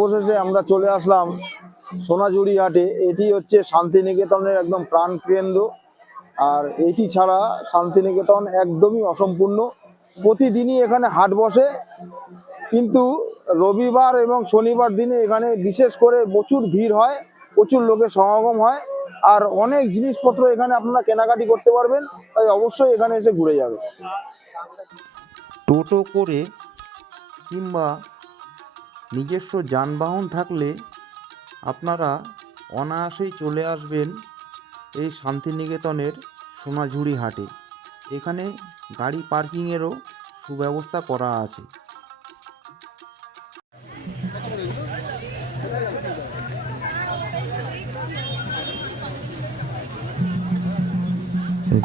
অবশেষে আমরা চলে আসলাম সোনাঝুরি হাটে। এটি হচ্ছে শান্তিনিকেতনের একদম প্রাণ কেন্দ্র। আর এটি ছাড়া শান্তিনিকেতন একদমই অসম্পূর্ণ। প্রতিদিনই এখানে হাট বসে। কিন্তু রবিবার এবং শনিবার দিনে এখানে বিশেষ করে প্রচুর ভিড় হয়, প্রচুর লোকের সমাগম হয়। আর অনেক জিনিসপত্র এখানে আপনারা কেনাকাটি করতে পারবেন, তাই অবশ্যই এখানে এসে ঘুরে যাবে টোটো করে কিংবা নিজস্ব যানবাহন থাকলে আপনারা অনায়াসেই চলে আসবেন এই শান্তিনিকেতনের সোনাঝুরি হাটে। এখানে গাড়ি পার্কিংয়েরও সুব্যবস্থা করা আছে।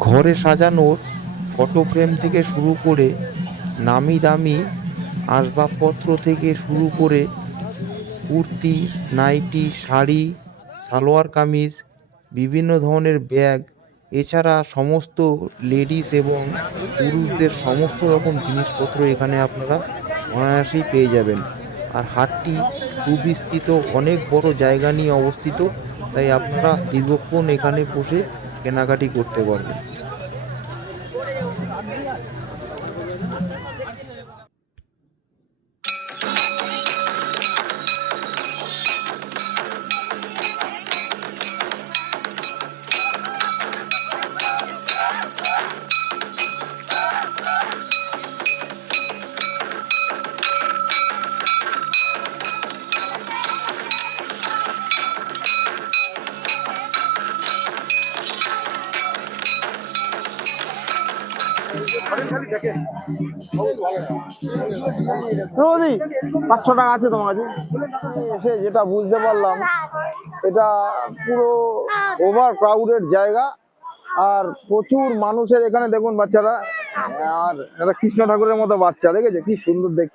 ঘরে সাজানোর ফটো ফ্রেম থেকে শুরু করে নামি দামি আসবাবপত্র থেকে শুরু করে কুর্তি, নাইটি, শাড়ি, সালোয়ার কামিজ, বিভিন্ন ধরনের ব্যাগ, এছাড়া সমস্ত লেডিস এবং পুরুষদের সমস্ত রকম জিনিসপত্র এখানে আপনারা অনায়াসেই পেয়ে যাবেন। আর হাটটি সুবিস্তৃত, অনেক বড় জায়গা নিয়ে অবস্থিত, তাই আপনারা দীর্ঘক্ষণ এখানে বসে কেনাকাটি করতে পারবেন। পাঁচশো টাকা আছে তোমার কাছে? এসে যেটা বুঝতে পারলাম, এটা পুরো ওভার ক্রাউডেড জায়গা, আর প্রচুর মানুষের এখানে দেখুন বাচ্চারা, আর একটা কৃষ্ণ ঠাকুরের মতো বাচ্চা, দেখেছে? কি সুন্দর দেখ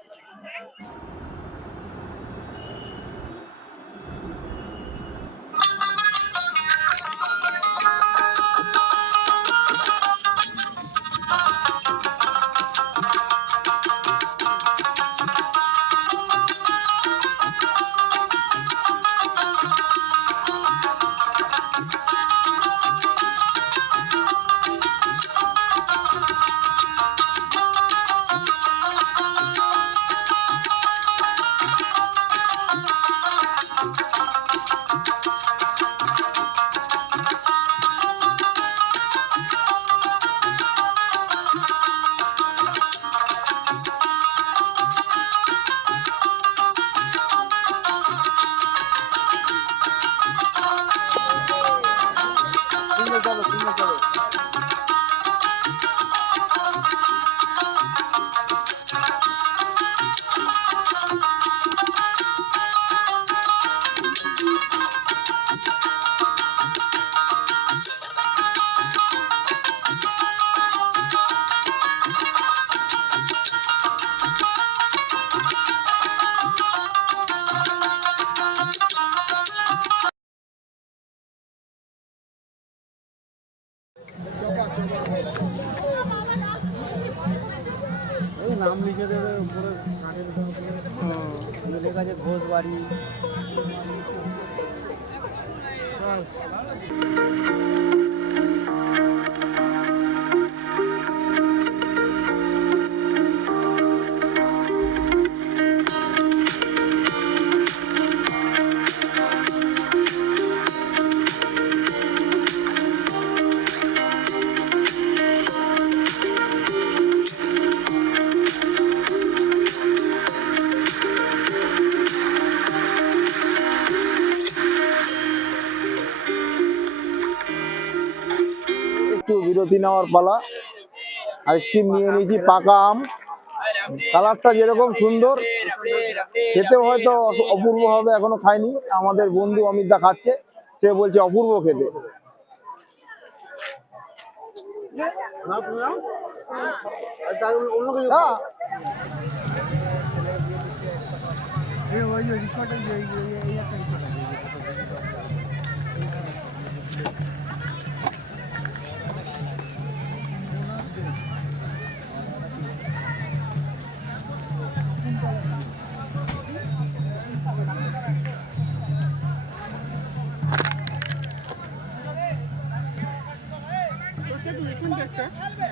লেখা আছে ঘোষ বাড়ি বিরতি নেওয়ার পালা। আইসক্রিম নিয়ে নিয়েছি, পাকা আম। কালারটা যেরকম সুন্দর, খেতেও হয়তো অপূর্ব হবে, এখনও খাইনি। আমাদের বন্ধু অমিত দা খাচ্ছে, সে বলছে অপূর্ব খেতে। হ্যাঁ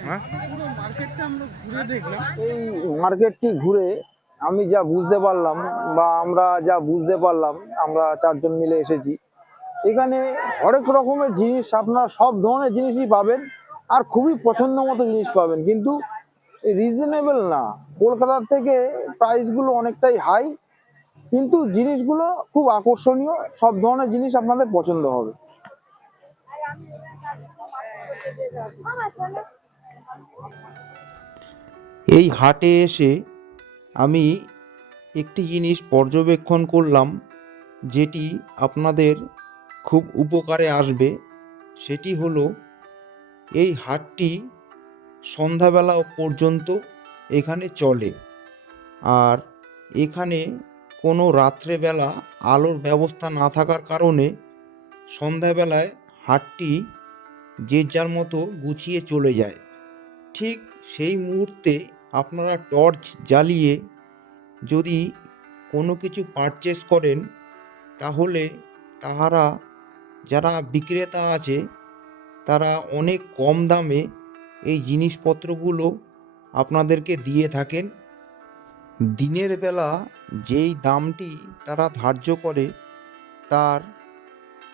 মার্কেটটা আমরা ঘুরে দেখলাম এই মার্কেটটি ঘুরে আমি যা বুঝতে পারলাম বা আমরা যা বুঝতে পারলাম আমরা চারজন মিলে এসেছি। এখানে হরেক রকমের জিনিস আপনারা সব ধরনের জিনিসই পাবেন আর খুবই পছন্দ মতো জিনিস পাবেন। কিন্তু রিজনেবল না। কলকাতার থেকে প্রাইসগুলো অনেকটাই হাই কিন্তু জিনিসগুলো খুব আকর্ষণীয় সব ধরনের জিনিস আপনাদের পছন্দ হবে। এই হাটে এসে আমি একটি জিনিস পর্যবেক্ষণ করলাম, যেটি আপনাদের খুব উপকারে আসবে। সেটি হলো, এই হাটটি সন্ধ্যাবেলা পর্যন্ত এখানে চলে আর এখানে কোনো রাত্রেবেলা আলোর ব্যবস্থা না থাকার কারণে সন্ধ্যাবেলায় হাটটি যে যার মতো গুছিয়ে চলে যায়। ঠিক সেই মুহূর্তে আপনারা টর্চ জ্বালিয়ে যদি কোনো কিছু পারচেস করেন, তাহলে তাহারা যারা বিক্রেতা আছে, তারা অনেক কম দামে এই জিনিসপত্রগুলো আপনাদেরকে দিয়ে থাকেন। দিনের বেলা যেই দামটি তারা ধার্য করে, তার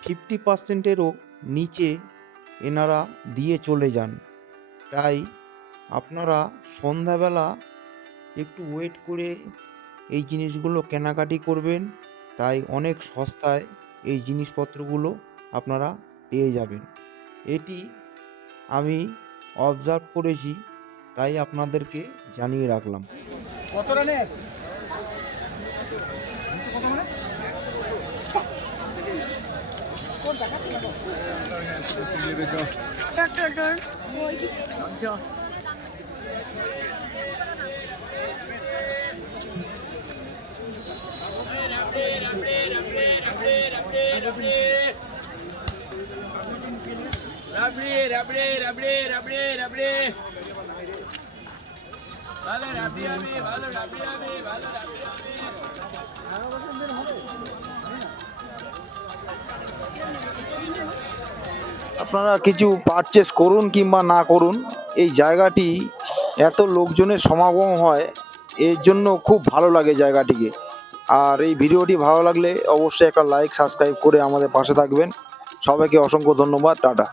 ফিফটি পার্সেন্টেরও নিচে এনারা দিয়ে চলে যান। তাই আপনারা সন্ধ্যাবেলা একটু ওয়েট করে এই জিনিসগুলো কেনাকাটি করবেন তাই অনেক সস্তায় এই জিনিসপত্রগুলো আপনারা পেয়ে যাবেন। এটি আমি অবজার্ভ করেছি তাই আপনাদেরকে জানিয়ে রাখলাম। কত আপনারা কিছু পারচেস করুন কিংবা না করুন, এই জায়গাটি এত লোকজনের সমাগম হয়, এর জন্য খুব ভালো লাগে জায়গাটিকে। আর এই ভিডিওটি ভালো লাগলে অবশ্যই একটা লাইক সাবস্ক্রাইব করে আমাদের পাশে থাকবেন। সবাইকে অসংখ্য ধন্যবাদ, টাটা।